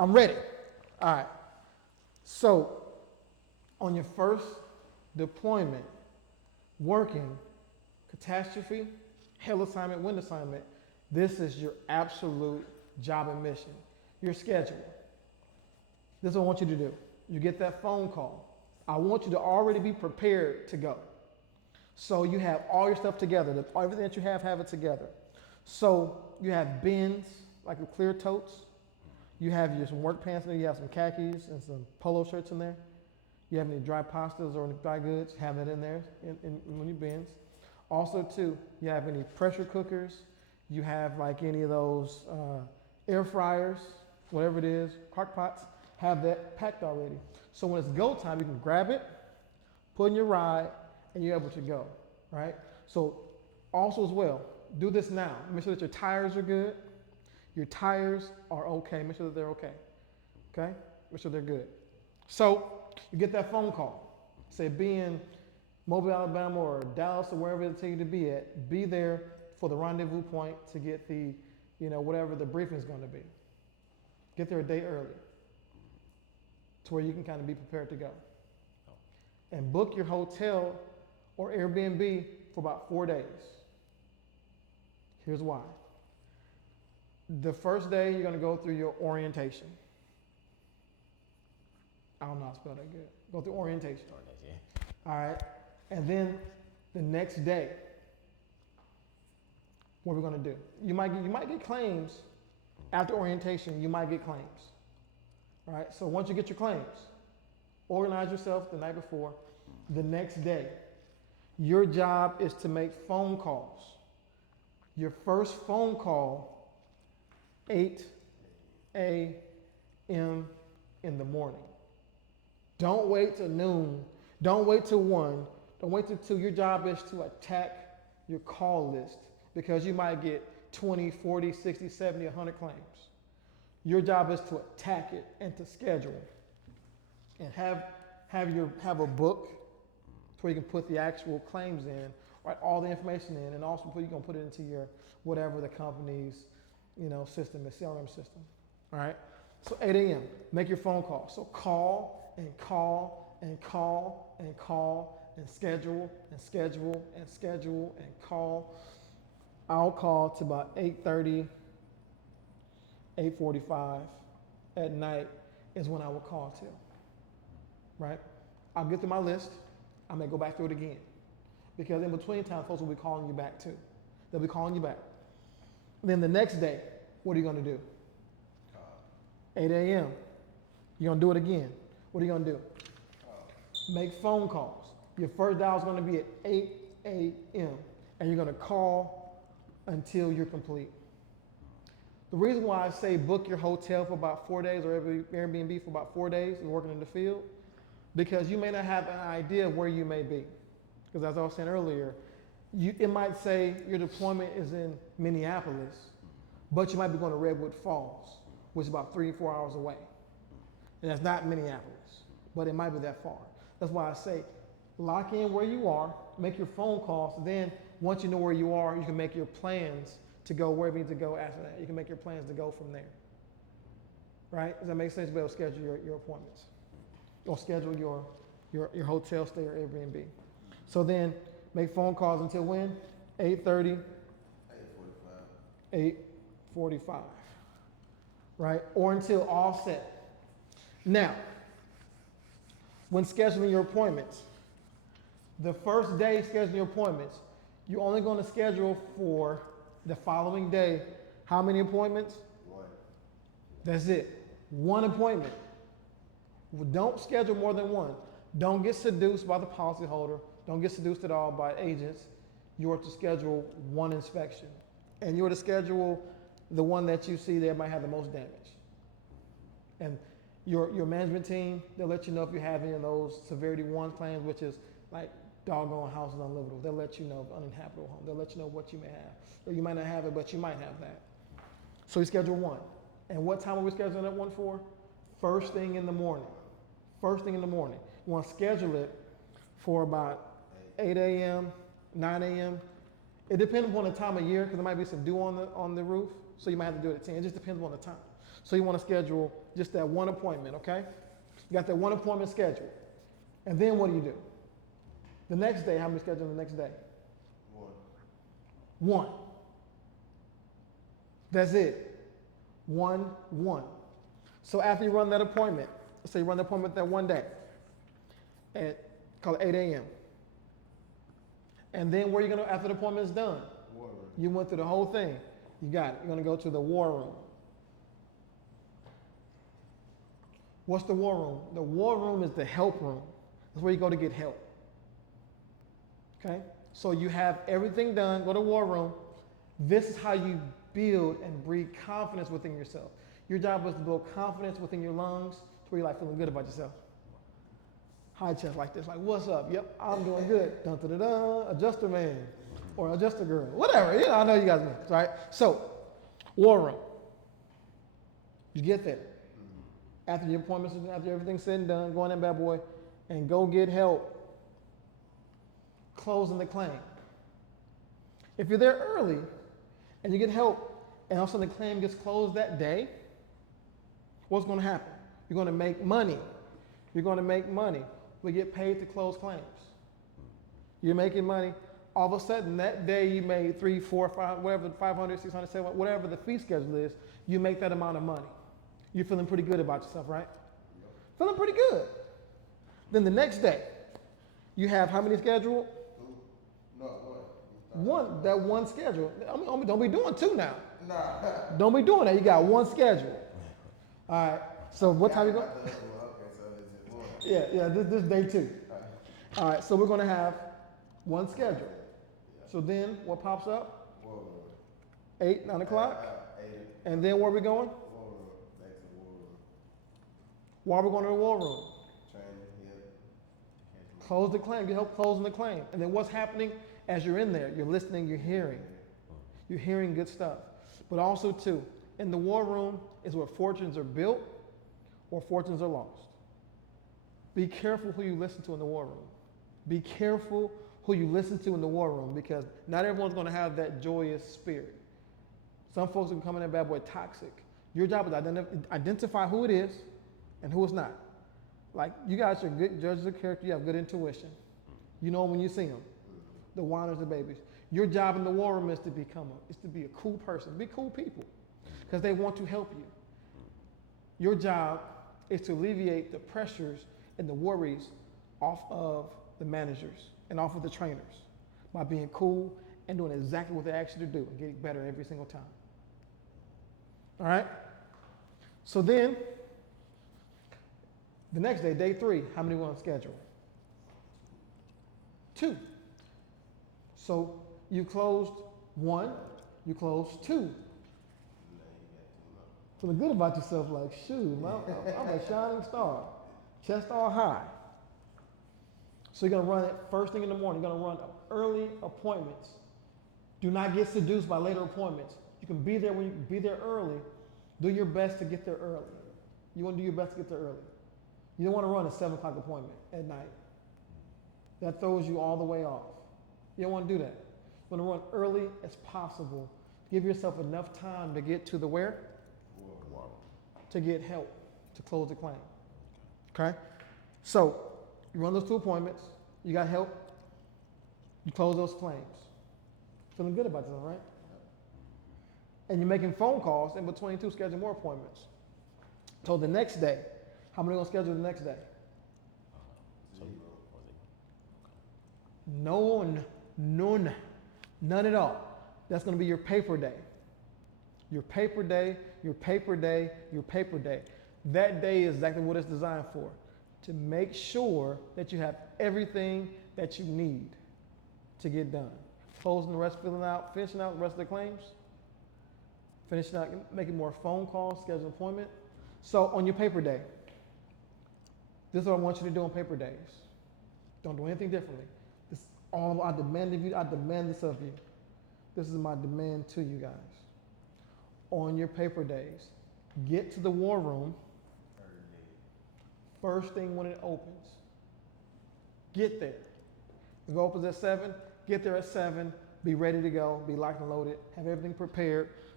I'm ready. All right. So, on your first deployment, working, catastrophe, hell assignment, wind assignment, this is your absolute job and mission. Your schedule. This is what I want you to do. You get that phone call. I want you to already be prepared to go. So you have all your stuff together. Everything that you have it together. So you have bins, like the clear totes. You have your some work pants in there. You have some khakis and some polo shirts in there. You have any dry pastas or any dry goods, have that in there in your bins. Also, too, you have any pressure cookers. You have like any of those air fryers, whatever it is, crock pots, have that packed already. So when it's go time, you can grab it, put in your ride, and you're able to go, right? So also as well, do this now. Make sure that your tires are good. Your tires are okay. Make sure that they're okay. Okay? Make sure they're good. So you get that phone call. Say be in Mobile, Alabama or Dallas or wherever they tell you to be at. Be there for the rendezvous point to get the, whatever the briefing is going to be. Get there a day early to where you can kind of be prepared to go. And book your hotel or Airbnb for about 4 days. Here's why. The first day, you're going to go through your orientation. I don't know how to spell that good. Go through orientation. All right. And then the next day, what we're going to do? You might get claims after orientation. You might get claims. All right. So once you get your claims, organize yourself the night before. The next day, your job is to make phone calls. Your first phone call, 8 a.m. in the morning. Don't wait till noon. Don't wait till 1. Don't wait till your job is to attack your call list because you might get 20, 40, 60, 70, 100 claims. Your job is to attack it and to schedule and have a book where you can put the actual claims in, write all the information in, and also you're gonna put it into your whatever the company's system is, CRM system. All right. So 8 a.m. Make your phone call. So call and call and call and call and schedule and schedule and schedule and call. I'll call to about 8:30, 8:45 at night is when I will call till. Right? I'll get through my list. I may go back through it again. Because in between time, folks will be calling you back too. They'll be calling you back. Then the next day, what are you going to do? 8 a.m. You're going to do it again. What are you going to do? Make phone calls. Your first dial is going to be at 8 a.m. and you're going to call until you're complete. The reason why I say book your hotel for about 4 days or Airbnb for about 4 days and working in the field, because you may not have an idea of where you may be. Because as I was saying earlier, it might say your deployment is in Minneapolis, but you might be going to Redwood Falls, which is about 3-4 hours away. And that's not Minneapolis, but it might be that far. That's why I say lock in where you are, make your phone calls, then once you know where you are, you can make your plans to go wherever you need to go after that. You can make your plans to go from there. Right? Does that make sense to be able to schedule your appointments? Or schedule your hotel stay or Airbnb. So then make phone calls until when? 8:30? 8:45. 8:45. Right? Or until all set. Now, when scheduling your appointments, the first day scheduling your appointments, you're only going to schedule for the following day. How many appointments? 1. That's it. 1 appointment. Don't schedule more than 1. Don't get seduced by the policyholder. Don't get seduced at all by agents. You are to schedule 1 inspection. And you are to schedule the one that you see that might have the most damage. And your management team, they'll let you know if you have any of those severity 1 claims, which is like doggone house is unlivable. They'll let you know uninhabitable home. They'll let you know what you may have. Or you might not have it, but you might have that. So we schedule 1. And what time are we scheduling that 1 for? First thing in the morning. First thing in the morning. You want to schedule it for about 8 a.m., 9 a.m. It depends upon the time of year because there might be some dew on the roof. so you might have to do it at 10. It just depends on the time. So you want to schedule just that one appointment, okay? You got that one appointment scheduled. And then what do? The next day, how many schedule the next day? One. That's it. One. So after you run that appointment, let's say you run the appointment that one day at call it 8 a.m. And then where are you going to, after the appointment is done? War room. You went through the whole thing. You got it. You're going to go to the war room. What's the war room? The war room is the help room. That's where you go to get help. Okay? So you have everything done, go to war room. This is how you build and breed confidence within yourself. Your job is to build confidence within your lungs to where you're like feeling good about yourself. High chest like this, like, what's up? Yep, I'm doing good. Dun, dun, dun, dun, adjuster man or adjuster girl, whatever. You know, I know you guys know, right? So, war room. You get there. After your appointments, after everything's said and done, go in there, bad boy, and go get help. Closing the claim. If you're there early and you get help and all of a sudden the claim gets closed that day, what's going to happen? You're going to make money. You're going to make money. We get paid to close claims. You're making money. All of a sudden, that day you made 3, 4, 5, whatever, 500, 600, 700, whatever the fee schedule is, you make that amount of money. You're feeling pretty good about yourself, right? Feeling pretty good. Then the next day, you have how many scheduled? No, One, that one schedule. I mean, don't be doing two now. Nah. Don't be doing that. You got one schedule. All right. So what time you go? Okay, so it's just one. Yeah. This is day 2. All right. So we're going to have one schedule. So then what pops up? War room. 8, 9 o'clock. 8. And then where are we going? War room. Back to the war room. Why are we going to the war room? Training. Close the claim. Get help closing the claim. And then what's happening as you're in there? You're listening. You're hearing. You're hearing good stuff. But also too, in the war room is where fortunes are built or fortunes are lost. Be careful who you listen to in the war room. Be careful who you listen to in the war room because not everyone's going to have that joyous spirit. Some folks can come in there bad boy toxic. Your job is to identify who it is and who it's not. Like you guys are good judges of character. You have good intuition. You know when you see them. The whiners, the babies. Your job in the war room is to be a cool person. Be cool people because they want to help you. Your job is to alleviate the pressures and the worries off of the managers and off of the trainers by being cool and doing exactly what they ask you to do and getting better every single time. All right? So then, the next day, day 3, how many we on schedule? 2. So you closed 1, you closed 2. Feeling good about yourself, like, shoot, I'm a shining star. Chest all high. So you're going to run it first thing in the morning. You're going to run early appointments. Do not get seduced by later appointments. You can be there when you be there early. Do your best to get there early. You want to do your best to get there early. You don't want to run a 7 o'clock appointment at night. That throws you all the way off. You don't want to do that. You want to run early as possible. Give yourself enough time to get to the where? War. To get help, to close the claim. Okay? So, you run those 2 appointments, you got help, you close those claims. Feeling good about yourself, right? And you're making phone calls in between to schedule more appointments. So the next day, how many are going to schedule the next day? None at all. That's going to be your paper day. Your paper day, your paper day, your paper day. That day is exactly what it's designed for. To make sure that you have everything that you need to get done. Closing the rest, finishing out the rest of the claims. Finishing out, making more phone calls, schedule an appointment. So on your paper day, this is what I want you to do on paper days. Don't do anything differently. This is all I demand of you. I demand this of you. This is my demand to you guys. On your paper days, get to the war room first thing when it opens. Get there. If it opens at 7, get there at 7, be ready to go, be locked and loaded, have everything prepared.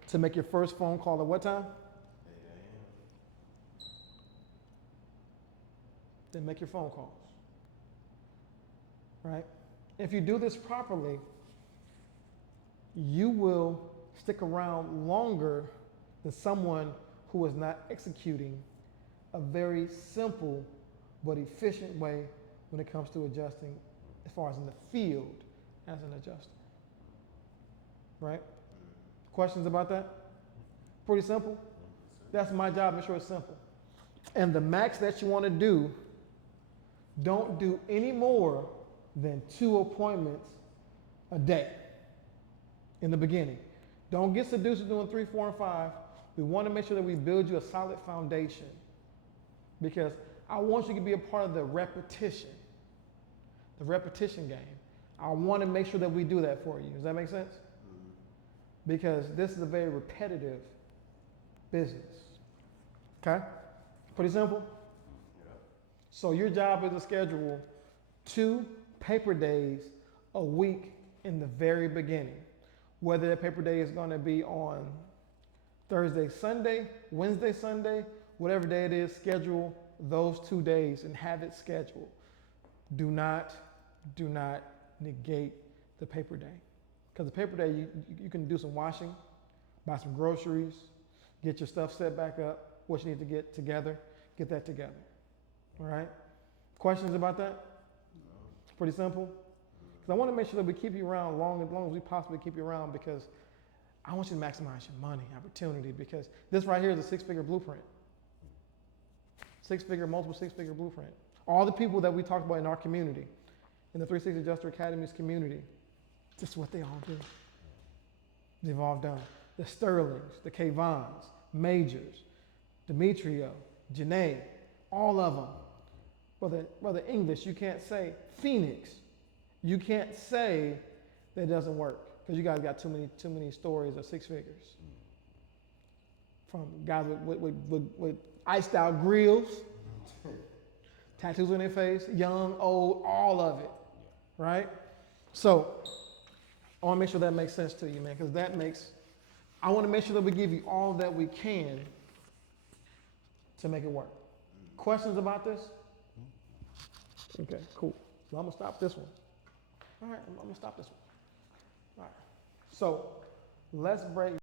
to make your first phone call at what time? 8 a.m. Then make your phone calls. Right? If you do this properly, you will stick around longer than someone who is not executing a very simple but efficient way when it comes to adjusting as far as in the field as an adjuster. Right? Questions about that? Pretty simple? That's my job, make sure it's simple. And the max that you want to do, don't do any more than 2 appointments a day in the beginning. Don't get seduced to doing 3, 4, and 5. We want to make sure that we build you a solid foundation because I want you to be a part of the repetition game. I want to make sure that we do that for you. Does that make sense? Because this is a very repetitive business. Okay? Pretty simple? So your job is to schedule 2 paper days a week in the very beginning. Whether that paper day is going to be on Thursday, Sunday, Wednesday, Sunday, whatever day it is, schedule those 2 days and have it scheduled. Do not negate the paper day. Because the paper day, you can do some washing, buy some groceries, get your stuff set back up, what you need to get together, get that together. All right? Questions about that? No. It's pretty simple. Because I want to make sure that we keep you around long as we possibly keep you around because I want you to maximize your money, opportunity, because this right here is a 6-figure blueprint. Multiple six-figure blueprint. All the people that we talked about in our community, in the 360 Adjuster Academy's community, this is what they all do. They've all done. The Sterlings, the Kayvons, Majors, Demetrio, Janae, all of them. Brother English, you can't say Phoenix. You can't say that it doesn't work because you guys got too many stories of 6 figures. From guys with iced out grills, tattoos on their face, young, old, all of it, right? So I want to make sure that makes sense to you, man, because I want to make sure that we give you all that we can to make it work. Questions about this? Okay, cool. So I'm going to stop this one. All right, I'm going to stop this one. All right. So let's break